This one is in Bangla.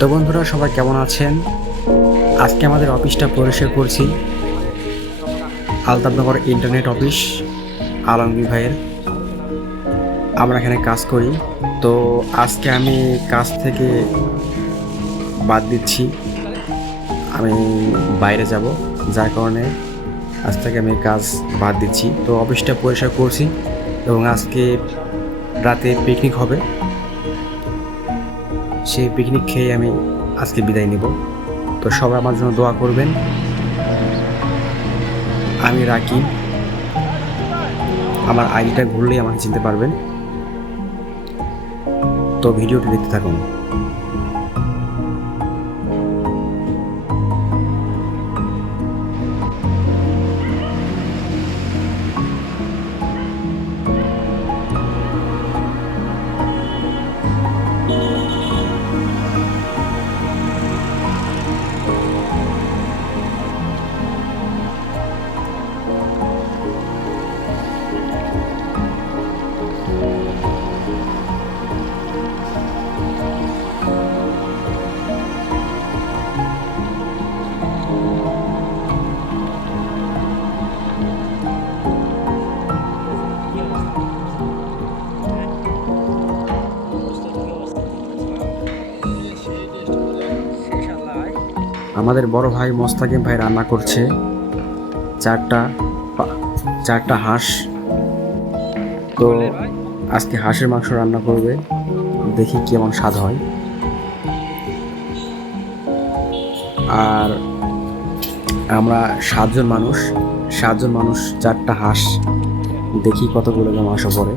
তো বন্ধুরা, সবাই কেমন আছেন? আজকে আমাদের অফিসটা পরিষ্কার করছি, আলতাফনগর ইন্টারনেট অফিস আলমগীর ভাইয়ের। আমরা এখানে কাজ করি। তো আজকে আমি কাজ থেকে বাদ দিচ্ছি, আমি বাইরে যাব, যার কারণে আজ থেকে আমি কাজ বাদ দিচ্ছি। তো অফিসটা পরিষ্কার করছি এবং আজকে রাতে পিকনিক হবে, সেই পিকনিক খেয়ে আমি আজকে বিদায় নেব। তো সবাই আমার জন্য দোয়া করবেন। আমি রাকিব, আমার আইডিটা ঘুরলেই আমাকে চিনতে পারবেন। তো ভিডিওটি দেখতে থাকুন। আমাদের বড় ভাই মোস্তাকিম ভাই রান্না করছে চারটা চারটা হাঁস। তো আজকে হাঁসের মাংস রান্না করবে, দেখি কেমন স্বাদ হয়। আর আমরা সাতজন মানুষ চারটা হাঁস, দেখি কতগুলো মাংস পড়ে।